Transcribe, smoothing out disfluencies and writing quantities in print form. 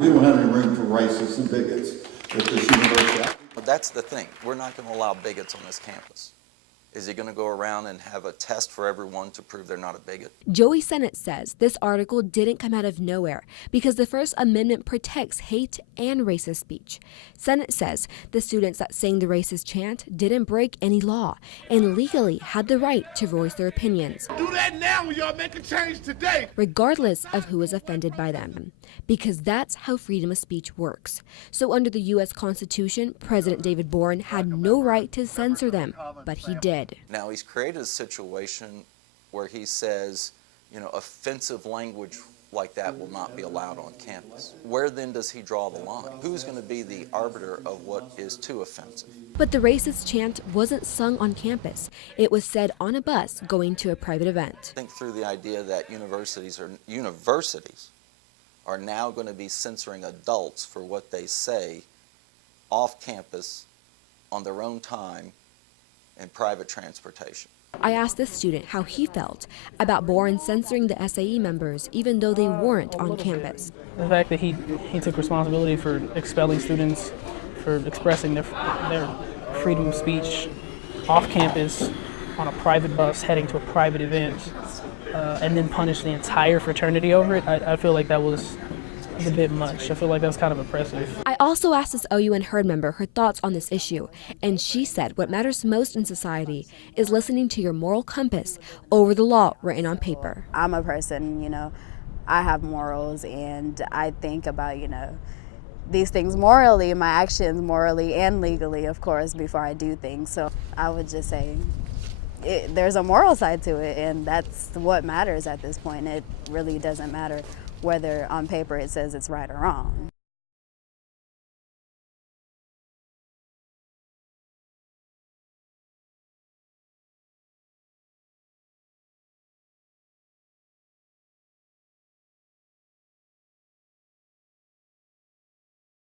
We don't have any room for racists and bigots at this university. But that's the thing. We're not going to allow bigots on this campus. Is he going to go around and have a test for everyone to prove they're not a bigot? Joey Sennett says this article didn't come out of nowhere because the First Amendment protects hate and racist speech. Sennett says the students that sang the racist chant didn't break any law and legally had the right to voice their opinions. Do that now when y'all make a change today. Regardless of who is offended by them, because that's how freedom of speech works. So under the U.S. Constitution, President David Boren had no right to censor them, but he did. Now, he's created a situation where he says, offensive language like that will not be allowed on campus. Where then does he draw the line? Who's going to be the arbiter of what is too offensive? But the racist chant wasn't sung on campus. It was said on a bus going to a private event. Think through the idea that universities are now going to be censoring adults for what they say off campus on their own time in private transportation. I asked this student how he felt about Boren censoring the SAE members even though they weren't on campus. The fact that he took responsibility for expelling students for expressing their freedom of speech off campus on a private bus heading to a private event and then punish the entire fraternity over it, I feel like that was a bit much. I feel like that's kind of oppressive. I also asked this OUN Herd member her thoughts on this issue, and she said what matters most in society is listening to your moral compass over the law written on paper. I'm a person, I have morals, and I think about, these things morally, my actions morally and legally, of course, before I do things. So I would just say there's a moral side to it, and that's what matters at this point. It really doesn't matter whether on paper it says it's right or wrong.